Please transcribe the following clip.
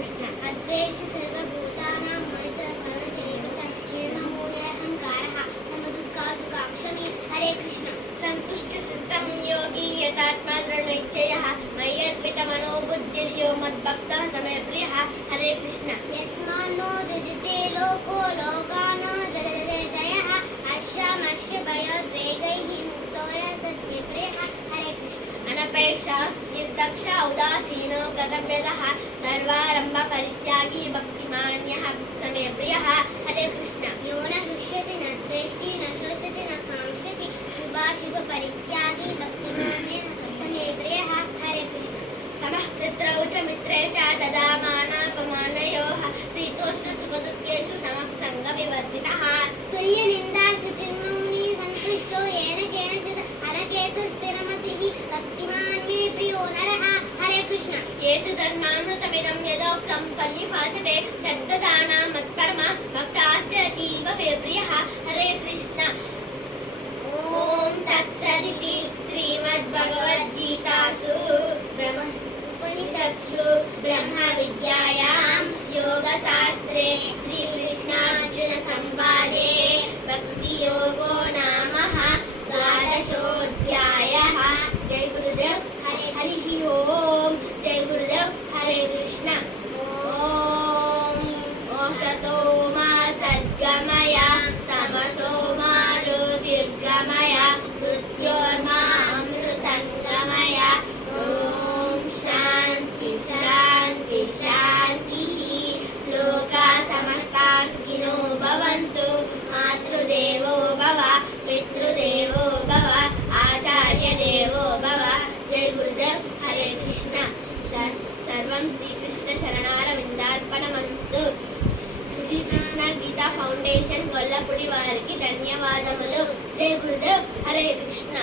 కృష్ణ. అద్వేష్టి సర్వభూతానాం మైత్రకరణ జైవచ నిర్మమూలహంకారః సమదుఃఖాసుఖాక్షమి. హరే కృష్ణ. సంతుష్ట సిద్ధం యోగి యథాత్మా దృఢనిశ్చయః మయ్యర్పిత మనోబుద్ధిర్యో మద్భక్తః సమే ప్రియః. హరే కృష్ణ. యస్మాన్నో దిజితే లోకో లోకానో జయః హర్షమర్ష భయోద్వేగైః ముక్తో యస్మే ప్రియః. హరే కృష్ణ. అనపేక్షా దక్ష ఉదాసీనో కర్తవ్యతః సర్వారంభ పరిత్యాగి భక్తిమాన్యః సమే ప్రియః. హరే కృష్ణ. యో న హృష్యతి న ద్వేష్టి న శోషతి న కాంక్షతి శుభాశుభ పరిత్యాగి భక్తిమాన్యః సమే ప్రియః. హరే కృష్ణ. సమః శత్రౌ చ మిత్రే చ తదా మానాపమానయోః శీతోష్ణ సుఖదుఃఖేషు సమః సంగ వివర్జితః. తుల్య నిందా స్తుతిర్మౌని సంతుష్టో ఏన కేనచిత్ అనకేతు స్థిరమతిః భక్తిమాన్ మే ప్రియో నరః. హరే కృష్ణ. ఏతు ధర్మామృతమిదం యదోక్తం పర్యుపాచతే శ్రద్ధదానా మత్పరమ భక్తాస్తే అతీవ మే ప్రియః. హరే కృష్ణ. ఓం తత్సదితి శ్రీమద్భగవద్గీతాసు ఉపనిషత్సు బ్రహ్మ విద్యాయాం యోగశాస్త్రే శ్రీకృష్ణార్జున సంవాదే భక్తి యోగో నామః ద్వాదశోऽధ్యాయః. జై గురుదేవ్. హరి ఓం. జై గురుదేవ్. హరే కృష్ణ. ఓం ఓసతో మా సద్గమయ తమసో మా జ్యోతిర్గమయ మృత్యోర్మా అమృతంగమయ. ఓం శాంతి శాంతి శాంతి. లోకా సమస్తా సుఖినో భవంతు. మాతృదేవో భవ పితృదేవో భవ ఆచార్య దేవో భవ. జై గురుదేవ్. హరే కృష్ణ. సర్వం శ్రీకృష్ణ శరణారవిందార్పణమస్తు. శ్రీకృష్ణ గీతా ఫౌండేషన్ గొల్లపూడి వారికి ధన్యవాదములు. జై గురుదేవ్. హరే కృష్ణ.